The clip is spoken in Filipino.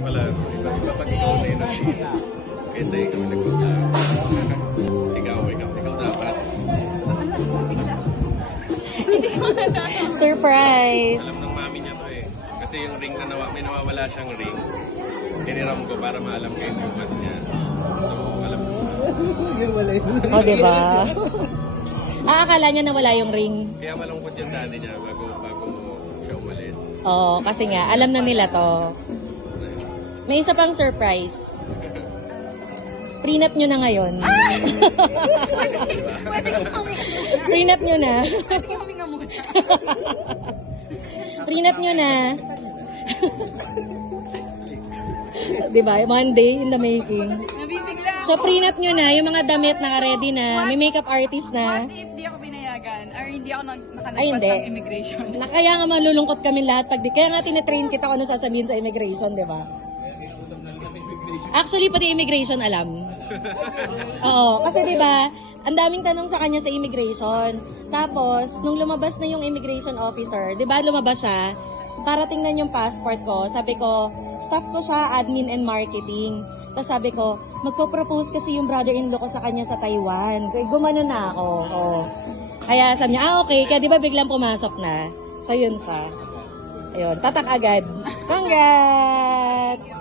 pala, iba pag ikaw na yun. Kaysa ikaw nagpaplano. Ikaw dapat. Surprise! Alam ng mami niya to eh. Kasi yung ring na may nawawala siyang ring. Hiniram ko para maalam ko yung sukat niya. So, alam ko. O, diba? Akala niya na wala yung ring. Kaya malungkot yung daddy niya bago siya umalis. Oo, kasi nga, alam na nila to. May isa pang surprise. Prenup nyo na ngayon. Prenup nyo na. Prenup nyo na. Diba? One day in the making. So, prenup nyo na. Yung mga damit naka-ready na. May makeup artist na. What if di ako binayagan? Or hindi ako nakalagpas Ay, hindi. ng immigration? Kaya nga malulungkot kami lahat. Kaya nga tinatrain kita kung ano sasabihin sa immigration, di ba? Actually, pati immigration alam. Oo, kasi di ba, ang daming tanong sa kanya sa immigration. Tapos, nung lumabas na yung immigration officer, di ba lumabas siya, para tingnan yung passport ko, sabi ko, staff ko siya, admin and marketing. Tapos sabi ko, magpo-propose kasi yung brother-in-law ko sa kanya sa Taiwan. Kaya gumano na ako. Oo. Kaya sabi niya, okay. Kaya di ba biglang pumasok na? So, yun siya. Ayun, tatak agad. Congrats!